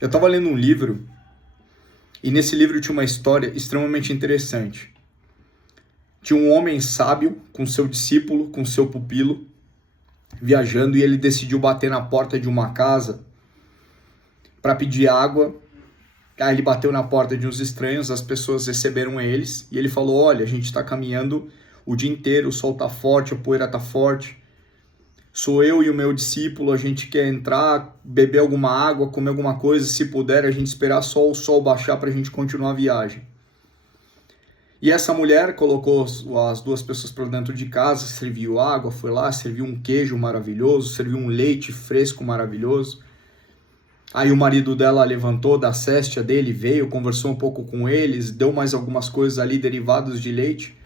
Eu estava lendo um livro e nesse livro tinha uma história extremamente interessante. Tinha um homem sábio com seu discípulo, com seu pupilo, viajando e ele decidiu bater na porta de uma casa para pedir água. Aí ele bateu na porta de uns estranhos, as pessoas receberam eles e ele falou: olha, a gente está caminhando o dia inteiro, o sol está forte, a poeira está forte. Sou eu e o meu discípulo, a gente quer entrar, beber alguma água, comer alguma coisa, se puder, a gente esperar só o sol baixar para a gente continuar a viagem. E essa mulher colocou as duas pessoas para dentro de casa, serviu água, foi lá, serviu um queijo maravilhoso, serviu um leite fresco maravilhoso. Aí o marido dela levantou da cesta dele, veio, conversou um pouco com eles, deu mais algumas coisas ali derivadas de leite.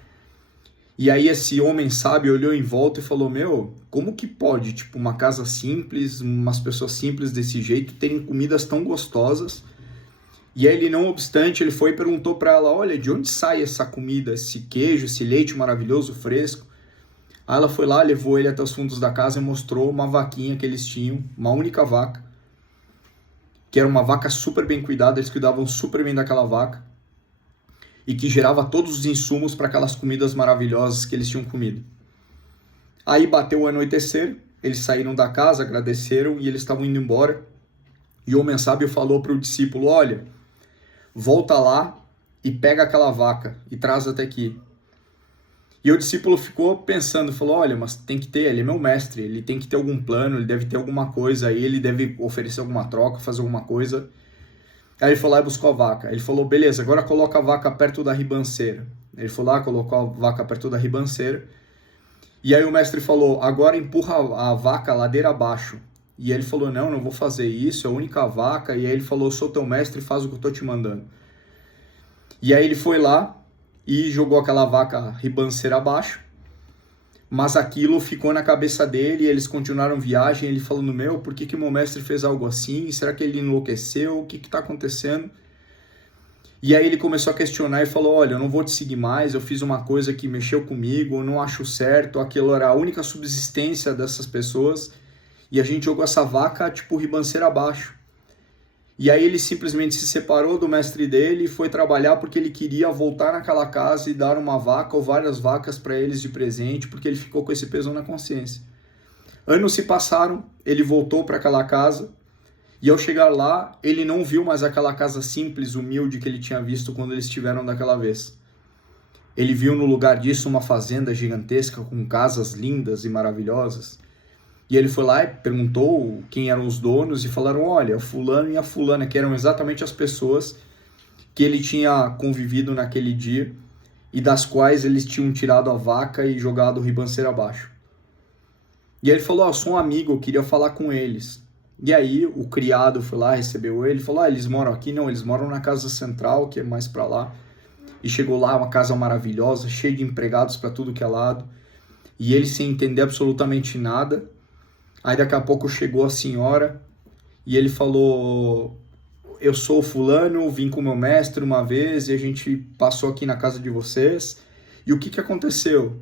E aí esse homem sábio olhou em volta e falou: meu, como que pode, tipo, uma casa simples, umas pessoas simples desse jeito, terem comidas tão gostosas? E aí ele, não obstante, ele foi e perguntou para ela: olha, de onde sai essa comida, esse queijo, esse leite maravilhoso, fresco? Aí ela foi lá, levou ele até os fundos da casa e mostrou uma vaquinha que eles tinham, uma única vaca, que era uma vaca super bem cuidada, eles cuidavam super bem daquela vaca, e que gerava todos os insumos para aquelas comidas maravilhosas que eles tinham comido. Aí bateu o anoitecer, eles saíram da casa, agradeceram e eles estavam indo embora. E o homem sábio falou para o discípulo: olha, volta lá e pega aquela vaca e traz até aqui. E o discípulo ficou pensando, falou: olha, mas tem que ter, ele é meu mestre, ele tem que ter algum plano, ele deve ter alguma coisa aí, ele deve oferecer alguma troca, fazer alguma coisa. Aí ele foi lá e buscou a vaca. Ele falou: beleza, agora coloca a vaca perto da ribanceira. Ele foi lá, colocou a vaca perto da ribanceira. E aí o mestre falou: agora empurra a vaca ladeira abaixo. E ele falou: não vou fazer isso, é a única vaca. E aí ele falou: sou teu mestre, faz o que eu tô te mandando. E aí ele foi lá e jogou aquela vaca ribanceira abaixo. Mas aquilo ficou na cabeça dele e eles continuaram viagem, ele falando: meu, por que o meu mestre fez algo assim? Será que ele enlouqueceu? O que está acontecendo? E aí ele começou a questionar e falou: olha, eu não vou te seguir mais, eu fiz uma coisa que mexeu comigo, eu não acho certo, aquilo era a única subsistência dessas pessoas e a gente jogou essa vaca tipo ribanceira abaixo. E aí ele simplesmente se separou do mestre dele e foi trabalhar porque ele queria voltar naquela casa e dar uma vaca ou várias vacas para eles de presente, porque ele ficou com esse peso na consciência. Anos se passaram, ele voltou para aquela casa e ao chegar lá, ele não viu mais aquela casa simples, humilde que ele tinha visto quando eles estiveram daquela vez. Ele viu no lugar disso uma fazenda gigantesca com casas lindas e maravilhosas. E ele foi lá e perguntou quem eram os donos e falaram: olha, o fulano e a fulana, que eram exatamente as pessoas que ele tinha convivido naquele dia e das quais eles tinham tirado a vaca e jogado o ribanceiro abaixo. E ele falou: eu sou um amigo, eu queria falar com eles. E aí o criado foi lá, recebeu ele, falou: eles moram aqui? Não, eles moram na casa central, que é mais para lá. E chegou lá, uma casa maravilhosa, cheia de empregados para tudo que é lado. E ele sem entender absolutamente nada. Aí daqui a pouco chegou a senhora e ele falou: eu sou o fulano, vim com o meu mestre uma vez e a gente passou aqui na casa de vocês. E o que aconteceu?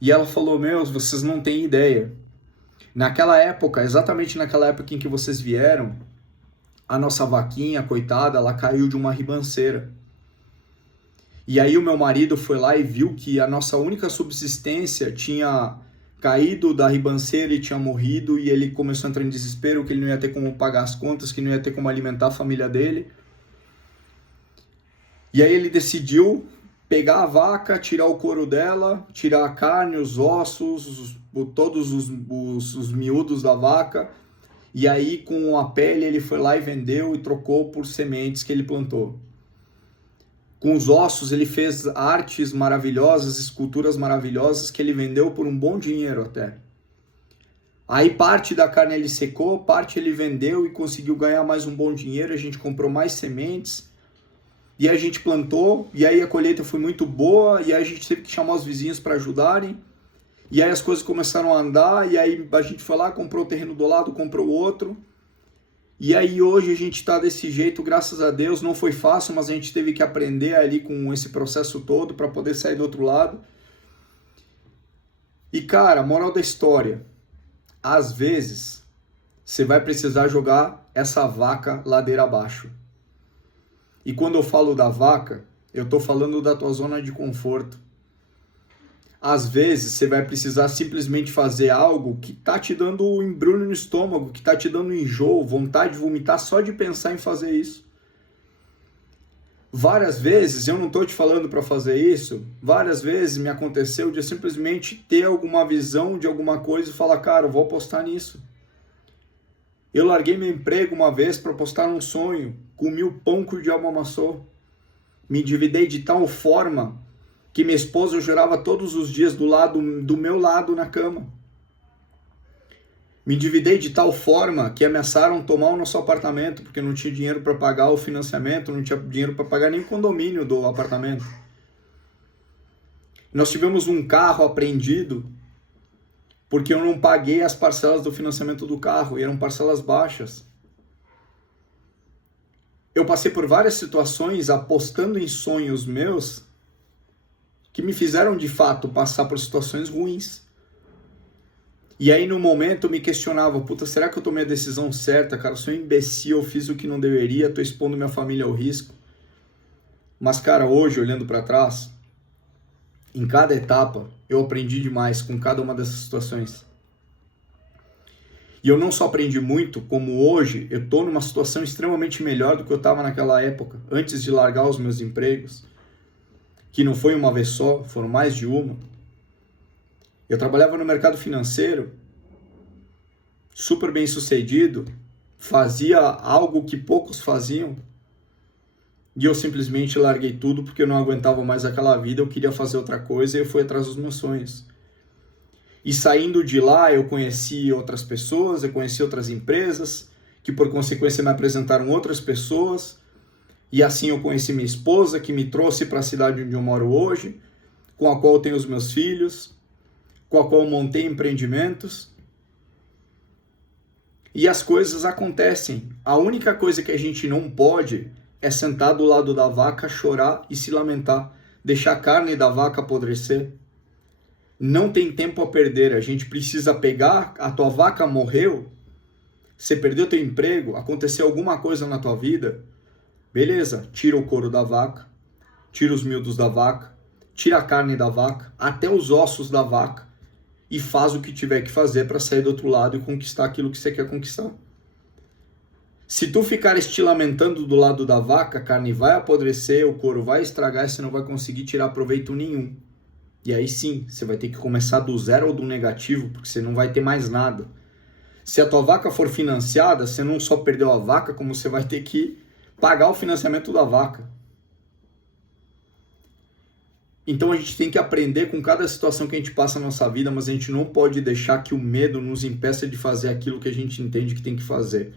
E ela falou: meu, vocês não têm ideia. Naquela época, exatamente naquela época em que vocês vieram, a nossa vaquinha, coitada, ela caiu de uma ribanceira. E aí o meu marido foi lá e viu que a nossa única subsistência tinha caído da ribanceira e tinha morrido, e ele começou a entrar em desespero, que ele não ia ter como pagar as contas, que não ia ter como alimentar a família dele. E aí ele decidiu pegar a vaca, tirar o couro dela, tirar a carne, os ossos, todos os miúdos da vaca, e aí com a pele ele foi lá e vendeu e trocou por sementes que ele plantou. Com os ossos ele fez artes maravilhosas, esculturas maravilhosas que ele vendeu por um bom dinheiro até. Aí parte da carne ele secou, parte ele vendeu e conseguiu ganhar mais um bom dinheiro, a gente comprou mais sementes e a gente plantou, e aí a colheita foi muito boa, e aí a gente teve que chamar os vizinhos para ajudarem, e aí as coisas começaram a andar, e aí a gente foi lá, comprou o terreno do lado, comprou outro. E aí hoje a gente está desse jeito, graças a Deus, não foi fácil, mas a gente teve que aprender ali com esse processo todo para poder sair do outro lado. E cara, moral da história, às vezes você vai precisar jogar essa vaca ladeira abaixo. E quando eu falo da vaca, eu estou falando da tua zona de conforto. Às vezes você vai precisar simplesmente fazer algo que está te dando um embrulho no estômago, que está te dando enjoo, vontade de vomitar só de pensar em fazer isso. Várias vezes, eu não estou te falando para fazer isso, várias vezes me aconteceu de eu simplesmente ter alguma visão de alguma coisa e falar, cara, eu vou apostar nisso. Eu larguei meu emprego uma vez para apostar num sonho, comi o pão que o diabo amassou. Me endividei de tal forma que minha esposa jurava todos os dias do meu lado na cama. Me endividei de tal forma que ameaçaram tomar o nosso apartamento, porque não tinha dinheiro para pagar o financiamento, não tinha dinheiro para pagar nem o condomínio do apartamento. Nós tivemos um carro apreendido porque eu não paguei as parcelas do financiamento do carro, e eram parcelas baixas. Eu passei por várias situações apostando em sonhos meus que me fizeram de fato passar por situações ruins. E aí no momento eu me questionava, puta, será que eu tomei a decisão certa, cara? Eu sou um imbecil, eu fiz o que não deveria, tô expondo minha família ao risco. Mas cara, hoje, olhando para trás, em cada etapa, eu aprendi demais com cada uma dessas situações. E eu não só aprendi muito, como hoje eu tô numa situação extremamente melhor do que eu estava naquela época, antes de largar os meus empregos, que não foi uma vez só, foram mais de uma. Eu trabalhava no mercado financeiro, super bem sucedido, fazia algo que poucos faziam, e eu simplesmente larguei tudo porque eu não aguentava mais aquela vida, eu queria fazer outra coisa e eu fui atrás dos meus sonhos. E saindo de lá eu conheci outras pessoas, eu conheci outras empresas, que por consequência me apresentaram outras pessoas, e assim eu conheci minha esposa, que me trouxe para a cidade onde eu moro hoje, com a qual eu tenho os meus filhos, com a qual eu montei empreendimentos. E as coisas acontecem. A única coisa que a gente não pode é sentar do lado da vaca, chorar e se lamentar, deixar a carne da vaca apodrecer. Não tem tempo a perder, a gente precisa pegar, a tua vaca morreu, você perdeu teu emprego, aconteceu alguma coisa na tua vida, beleza, tira o couro da vaca, tira os miúdos da vaca, tira a carne da vaca, até os ossos da vaca, e faz o que tiver que fazer para sair do outro lado e conquistar aquilo que você quer conquistar. Se tu ficares te lamentando do lado da vaca, a carne vai apodrecer, o couro vai estragar e você não vai conseguir tirar proveito nenhum. E aí sim, você vai ter que começar do zero ou do negativo, porque você não vai ter mais nada. Se a tua vaca for financiada, você não só perdeu a vaca, como você vai ter que pagar o financiamento da vaca. Então a gente tem que aprender com cada situação que a gente passa na nossa vida, mas a gente não pode deixar que o medo nos impeça de fazer aquilo que a gente entende que tem que fazer.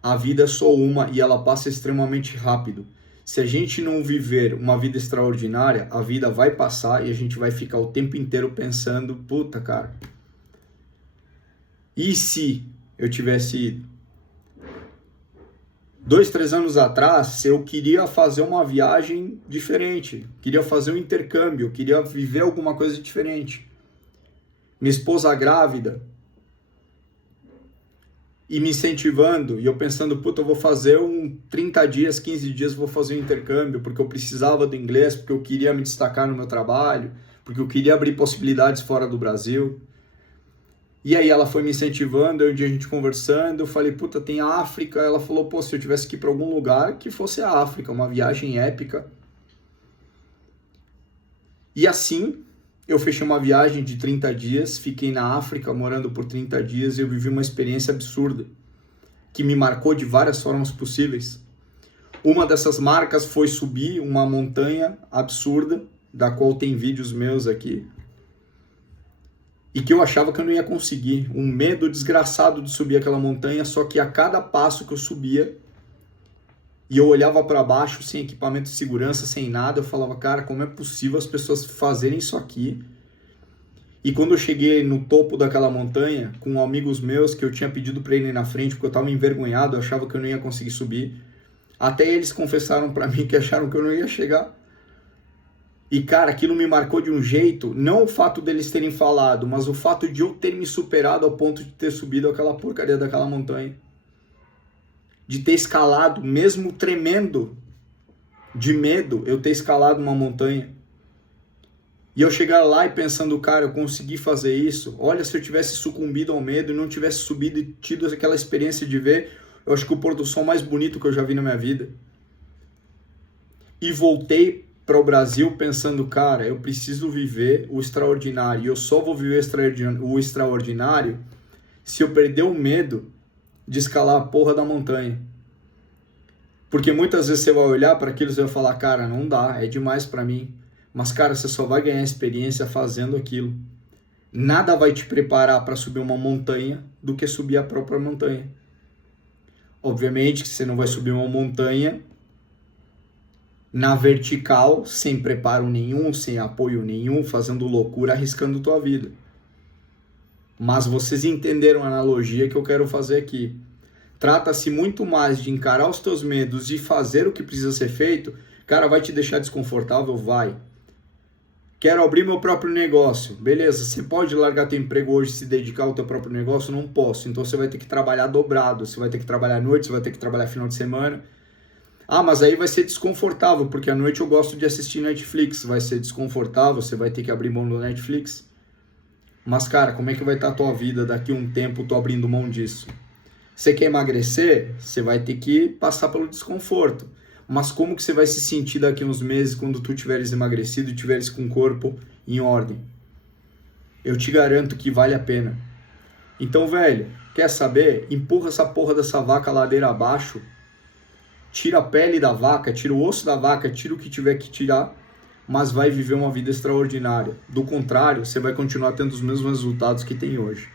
A vida é só uma e ela passa extremamente rápido. Se a gente não viver uma vida extraordinária, a vida vai passar e a gente vai ficar o tempo inteiro pensando, puta, cara, e se eu tivesse 2, 3 anos atrás, eu queria fazer uma viagem diferente, queria fazer um intercâmbio, queria viver alguma coisa diferente. Minha esposa grávida, e me incentivando, e eu pensando, puta, eu vou fazer 30 dias, 15 dias, vou fazer um intercâmbio, porque eu precisava do inglês, porque eu queria me destacar no meu trabalho, porque eu queria abrir possibilidades fora do Brasil. E aí ela foi me incentivando, aí um dia a gente conversando, eu falei, puta, tem a África. Ela falou, pô, se eu tivesse que ir para algum lugar, que fosse a África, uma viagem épica. E assim, eu fechei uma viagem de 30 dias, fiquei na África morando por 30 dias e eu vivi uma experiência absurda, que me marcou de várias formas possíveis. Uma dessas marcas foi subir uma montanha absurda, da qual tem vídeos meus aqui, e que eu achava que eu não ia conseguir. Um medo desgraçado de subir aquela montanha, só que a cada passo que eu subia, e eu olhava para baixo, sem equipamento de segurança, sem nada, eu falava, cara, como é possível as pessoas fazerem isso aqui? E quando eu cheguei no topo daquela montanha, com amigos meus, que eu tinha pedido para irem na frente, porque eu estava envergonhado, eu achava que eu não ia conseguir subir, até eles confessaram para mim que acharam que eu não ia chegar. E cara, aquilo me marcou de um jeito, não o fato deles terem falado, mas o fato de eu ter me superado ao ponto de ter subido aquela porcaria daquela montanha. de ter escalado, mesmo tremendo de medo, eu ter escalado uma montanha. E eu chegar lá e pensando, cara, eu consegui fazer isso. Olha, se eu tivesse sucumbido ao medo e não tivesse subido e tido aquela experiência de ver, eu acho que o pôr do sol mais bonito que eu já vi na minha vida. E voltei para o Brasil pensando, cara, eu preciso viver o extraordinário. E eu só vou viver o extraordinário se eu perder o medo de escalar a porra da montanha. Porque muitas vezes você vai olhar para aquilo e vai falar, cara, não dá, é demais para mim. Mas, cara, você só vai ganhar experiência fazendo aquilo. Nada vai te preparar para subir uma montanha do que subir a própria montanha. Obviamente que você não vai subir uma montanha na vertical, sem preparo nenhum, sem apoio nenhum, fazendo loucura, arriscando tua vida. Mas vocês entenderam a analogia que eu quero fazer aqui. Trata-se muito mais de encarar os teus medos e fazer o que precisa ser feito. Cara, vai te deixar desconfortável? Vai. Quero abrir meu próprio negócio. Beleza, você pode largar teu emprego hoje e se dedicar ao teu próprio negócio? Não posso. Então você vai ter que trabalhar dobrado. Você vai ter que trabalhar à noite, você vai ter que trabalhar final de semana. Ah, mas aí vai ser desconfortável, porque à noite eu gosto de assistir Netflix. Vai ser desconfortável, você vai ter que abrir mão do Netflix. Mas, cara, como é que vai estar a tua vida daqui a um tempo tu abrindo mão disso? Você quer emagrecer? Você vai ter que passar pelo desconforto. Mas como que você vai se sentir daqui a uns meses quando tu tiveres emagrecido e tiveres com o corpo em ordem? Eu te garanto que vale a pena. Então, velho, quer saber? Empurra essa porra dessa vaca ladeira abaixo. Tira a pele da vaca, tira o osso da vaca, tira o que tiver que tirar, mas vai viver uma vida extraordinária. Do contrário, você vai continuar tendo os mesmos resultados que tem hoje.